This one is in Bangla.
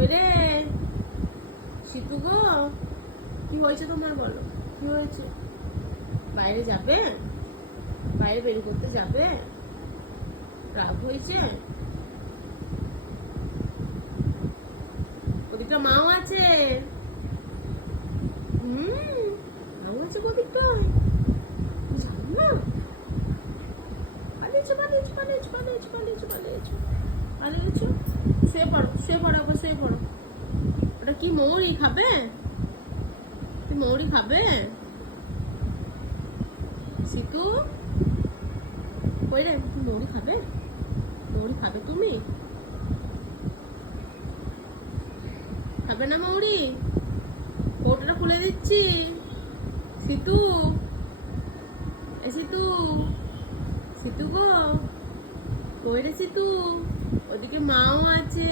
কই রে সিতু গো, কি হয়েছে তোমার বলো, কি হয়েছে? বাইরে যাবে? বাইরে বের করতে যাবে? রাগ হয়েছে? ওদিকটা মাও আছে। মাও আছে ওদিকটায়। যাবো না? পালিয়েছো পালিয়েছো পালিয়েছো পালিয়েছো পালিয়েছো পালিয়েছো পালিয়েছো। শুয়ে পড়ো শুয়ে পড়ো আবার শুয়ে পড়ো। ওটা কি মৌরি খাবে? তুই মৌরি খাবে? সিতু কই রে, তুমি মৌরি খাবে? মৌরি খাবে তুমি? খাবে না মৌরি? কৌটাটা খুলে দিচ্ছি। সিতু এ সিতু, সিতু গো, কই রে সিতু? ওদিকে মাও আছে,